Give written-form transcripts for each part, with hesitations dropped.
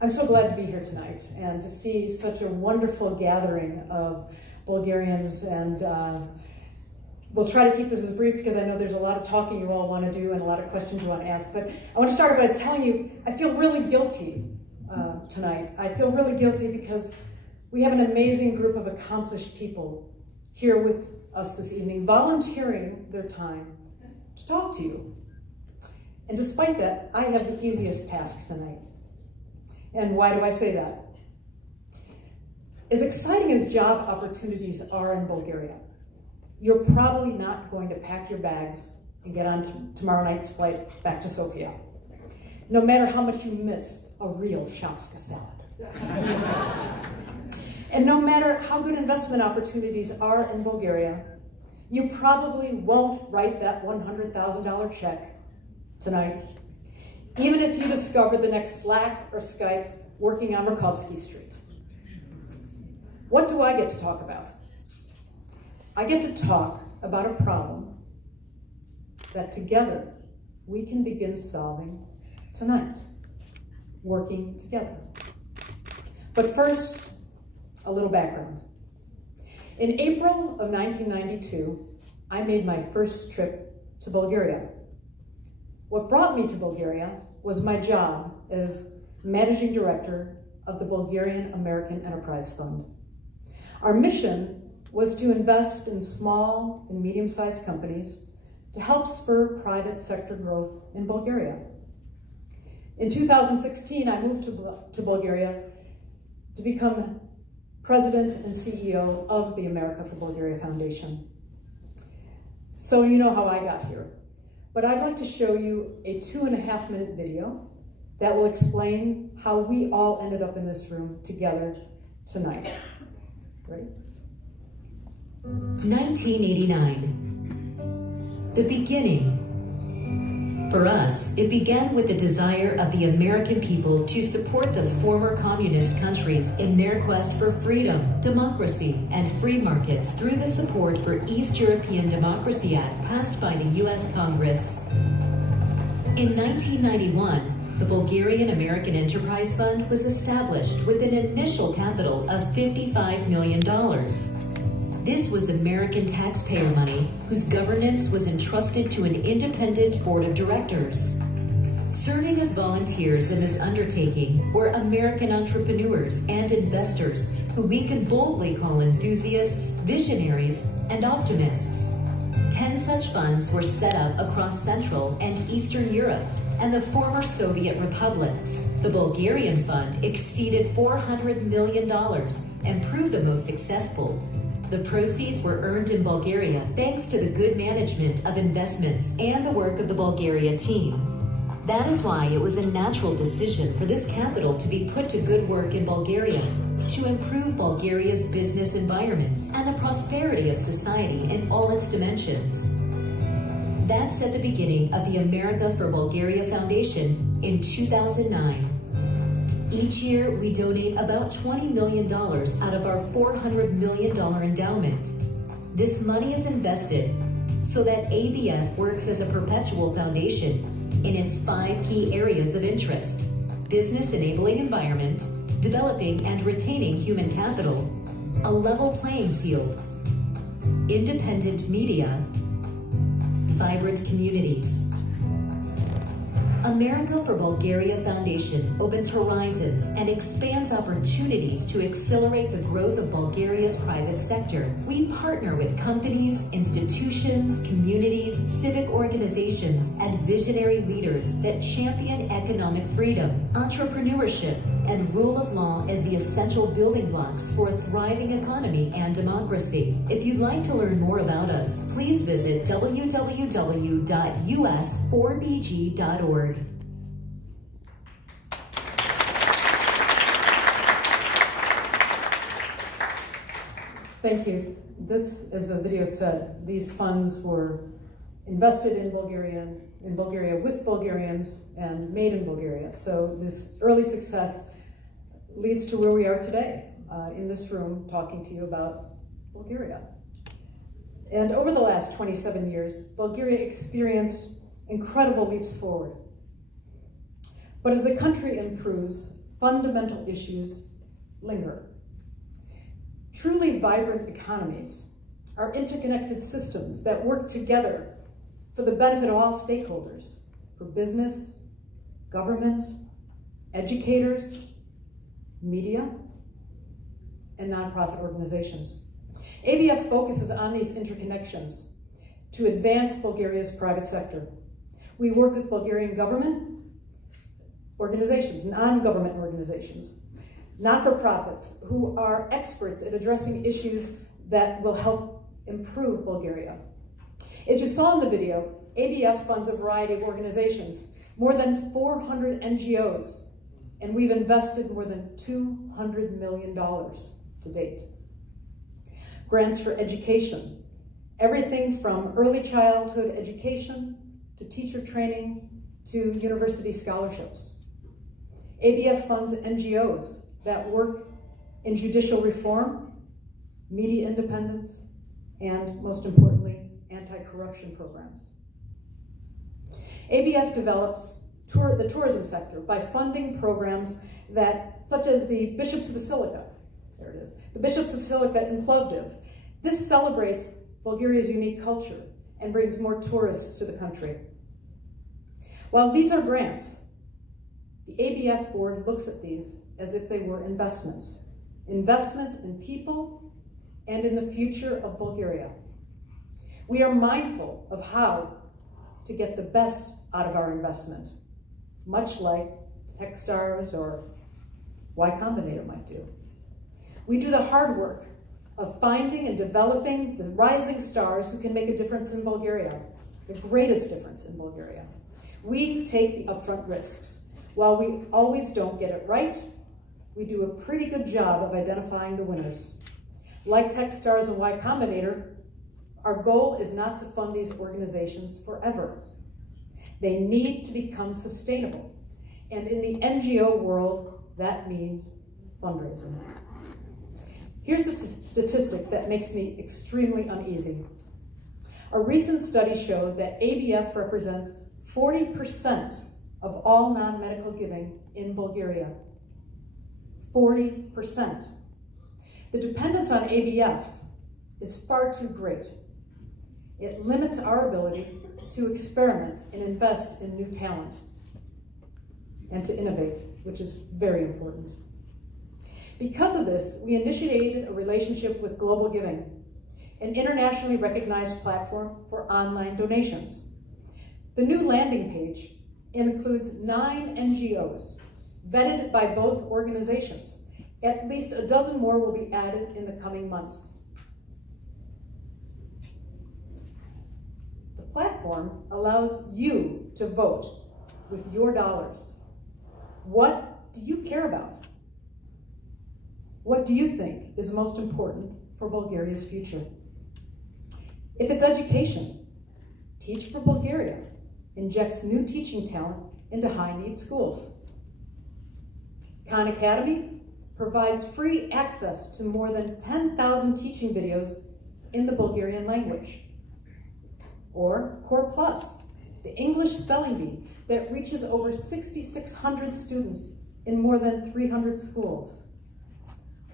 I'm so glad to be here tonight and to see such a wonderful gathering of Bulgarians, and we'll try to keep this as brief because I know there's a lot of talking you all want to do and a lot of questions you want to ask. But I want to start by telling you I feel really guilty tonight. I feel really guilty because we have an amazing group of accomplished people here with us this evening, volunteering their time to talk to you. And despite that, I have the easiest task tonight. And why do I say that? As exciting as job opportunities are in Bulgaria, you're probably not going to pack your bags and get on tomorrow night's flight back to Sofia, no matter how much you miss a real shopska salad. And no matter how good investment opportunities are in Bulgaria, you probably won't write that $100,000 check tonight, even if you discover the next Slack or Skype working on Rakovsky Street. What do I get to talk about? I get to talk about a problem that together we can begin solving tonight, working together. But first, a little background. In April of 1992, I made my first trip to Bulgaria. What brought me to Bulgaria was my job as managing director of the Bulgarian American Enterprise Fund. Our mission was to invest in small and medium-sized companies to help spur private sector growth in Bulgaria. In 2016, I moved to Bulgaria to become President and CEO of the America for Bulgaria Foundation. So you know how I got here. But I'd like to show you a 2.5-minute video that will explain how we all ended up in this room together tonight. Ready? 1989. The beginning. For us, it began with the desire of the American people to support the former communist countries in their quest for freedom, democracy, and free markets through the support for East European Democracy Act passed by the U.S. Congress. In 1991, the Bulgarian American Enterprise Fund was established with an initial capital of $55 million. This was American taxpayer money whose governance was entrusted to an independent board of directors. Serving as volunteers in this undertaking were American entrepreneurs and investors who we can boldly call enthusiasts, visionaries, and optimists. 10 such funds were set up across Central and Eastern Europe and the former Soviet republics. The Bulgarian Fund exceeded $400 million and proved the most successful. The proceeds were earned in Bulgaria thanks to the good management of investments and the work of the Bulgaria team. That is why it was a natural decision for this capital to be put to good work in Bulgaria, to improve Bulgaria's business environment and the prosperity of society in all its dimensions. That set the beginning of the America for Bulgaria Foundation in 2009. Each year, we donate about $20 million out of our $400 million endowment. This money is invested so that ABF works as a perpetual foundation in its 5 key areas of interest: business enabling environment, developing and retaining human capital, a level playing field, independent media, vibrant communities. America for Bulgaria Foundation opens horizons and expands opportunities to accelerate the growth of Bulgaria's private sector. We partner with companies, institutions, communities, civic organizations, and visionary leaders that champion economic freedom, entrepreneurship, and rule of law as the essential building blocks for a thriving economy and democracy. If you'd like to learn more about us, please visit www.us4bg.org. Thank you. This, as the video said, these funds were invested in Bulgaria with Bulgarians and made in Bulgaria. So this early success leads to where we are today, in this room talking to you about Bulgaria. And over the last 27 years, Bulgaria experienced incredible leaps forward. But as the country improves, fundamental issues linger. Truly vibrant economies are interconnected systems that work together for the benefit of all stakeholders, for business, government, educators, media, and nonprofit organizations. ABF focuses on these interconnections to advance Bulgaria's private sector. We work with Bulgarian government organizations, non-government organizations, not-for-profits, who are experts at addressing issues that will help improve Bulgaria. As you saw in the video, ABF funds a variety of organizations, more than 400 NGOs, and we've invested more than $200 million to date. Grants for education, everything from early childhood education to teacher training to university scholarships. ABF funds NGOs that work in judicial reform, media independence, and most importantly, anti-corruption programs. ABF develops the tourism sector by funding programs such as the Bishop's Basilica, there it is, the Bishop's Basilica in Plovdiv. This celebrates Bulgaria's unique culture and brings more tourists to the country. While these are grants, the ABF board looks at these as if they were investments in people and in the future of Bulgaria. We are mindful of how to get the best out of our investment, much like Techstars or Y Combinator might do. We do the hard work of finding and developing the rising stars who can make a difference in Bulgaria, the greatest difference in Bulgaria. We take the upfront risks. While we always don't get it right, we do a pretty good job of identifying the winners. Like Techstars and Y Combinator, our goal is not to fund these organizations forever. They need to become sustainable. And in the NGO world, that means fundraising. Here's a statistic that makes me extremely uneasy. A recent study showed that ABF represents 40% of all non-medical giving in Bulgaria. 40%. The dependence on ABF is far too great. It limits our ability to experiment and invest in new talent and to innovate, which is very important. Because of this, we initiated a relationship with Global Giving, an internationally recognized platform for online donations. The new landing page includes 9 NGOs, vetted by both organizations. At least a dozen more will be added in the coming months. The platform allows you to vote with your dollars. What do you care about? What do you think is most important for Bulgaria's future? If it's education, Teach for Bulgaria injects new teaching talent into high-need schools. Khan Academy provides free access to more than 10,000 teaching videos in the Bulgarian language. Or Core Plus, the English spelling bee that reaches over 6,600 students in more than 300 schools.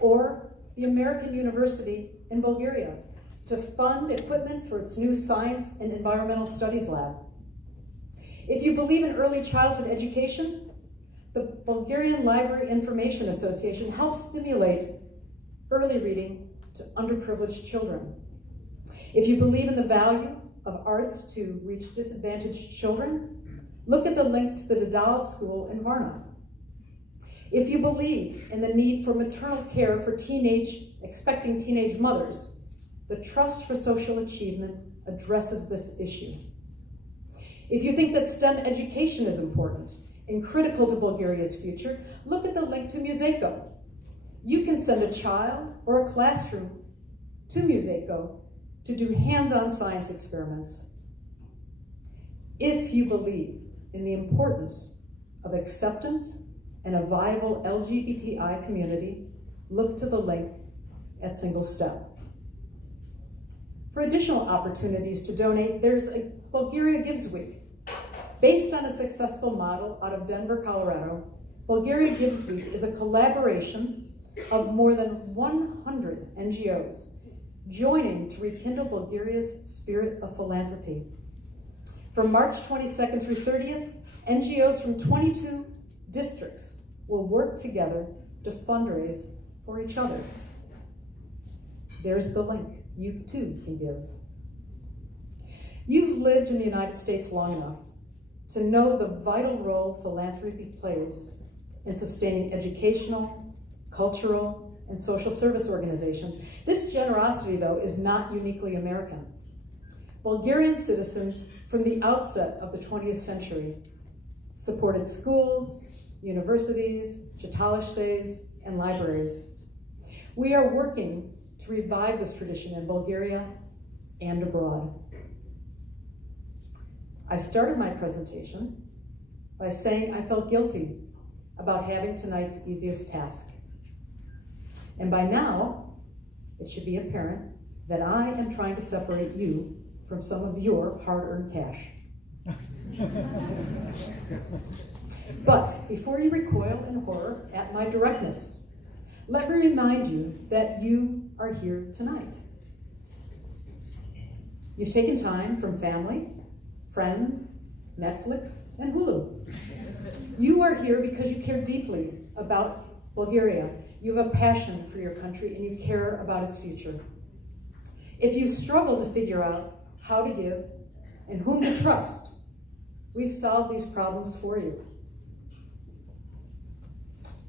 Or the American University in Bulgaria to fund equipment for its new science and environmental studies lab. If you believe in early childhood education, the Bulgarian Library Information Association helps stimulate early reading to underprivileged children. If you believe in the value of arts to reach disadvantaged children, look at the link to the Dadal School in Varna. If you believe in the need for maternal care for expecting teenage mothers, the Trust for Social Achievement addresses this issue. If you think that STEM education is important and critical to Bulgaria's future, look at the link to Museko. You can send a child or a classroom to Museko to do hands-on science experiments. If you believe in the importance of acceptance and a viable LGBTI community, look to the link at Single Step. For additional opportunities to donate, there's a Bulgaria Gives Week. Based on a successful model out of Denver, Colorado, Bulgaria Gives Week is a collaboration of more than 100 NGOs joining to rekindle Bulgaria's spirit of philanthropy. From March 22nd through 30th, NGOs from 22 districts will work together to fundraise for each other. There's the link. You too can give. You've lived in the United States long enough to know the vital role philanthropy plays in sustaining educational, cultural, and social service organizations. This generosity, though, is not uniquely American. Bulgarian citizens from the outset of the 20th century supported schools, universities, chitalistes, and libraries. We are working to revive this tradition in Bulgaria and abroad. I started my presentation by saying I felt guilty about having tonight's easiest task. And by now, it should be apparent that I am trying to separate you from some of your hard-earned cash. But before you recoil in horror at my directness, let me remind you that you are here tonight. You've taken time from family, friends, Netflix, and Hulu. You are here because you care deeply about Bulgaria. You have a passion for your country and you care about its future. If you struggle to figure out how to give and whom to trust, we've solved these problems for you.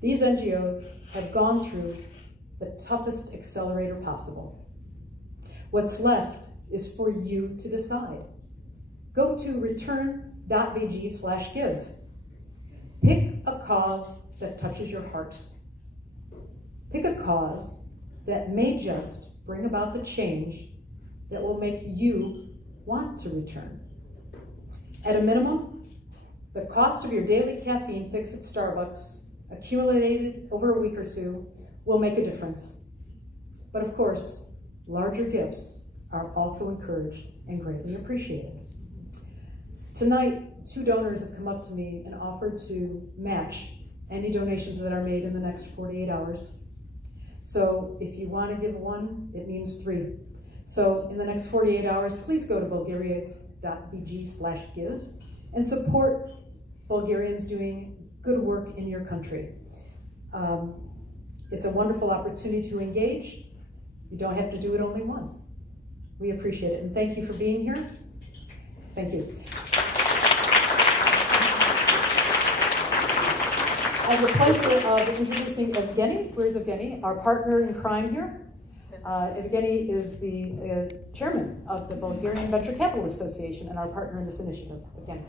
These NGOs have gone through the toughest accelerator possible. What's left is for you to decide. Go to return.bg/give. Pick a cause that touches your heart. Pick a cause that may just bring about the change that will make you want to return. At a minimum, the cost of your daily caffeine fix at Starbucks, accumulated over a week or two, will make a difference. But of course, larger gifts are also encouraged and greatly appreciated. Tonight, 2 donors have come up to me and offered to match any donations that are made in the next 48 hours. So if you want to give 1, it means 3. So in the next 48 hours, please go to bulgaria.bg/give and support Bulgarians doing good work in your country. It's a wonderful opportunity to engage. You don't have to do it only once. We appreciate it, and thank you for being here. Thank you. I have the pleasure of introducing Evgeny. Where's Evgeny? Our partner in crime here. Evgeny is the chairman of the Bulgarian Venture Capital Association and our partner in this initiative. Evgeny.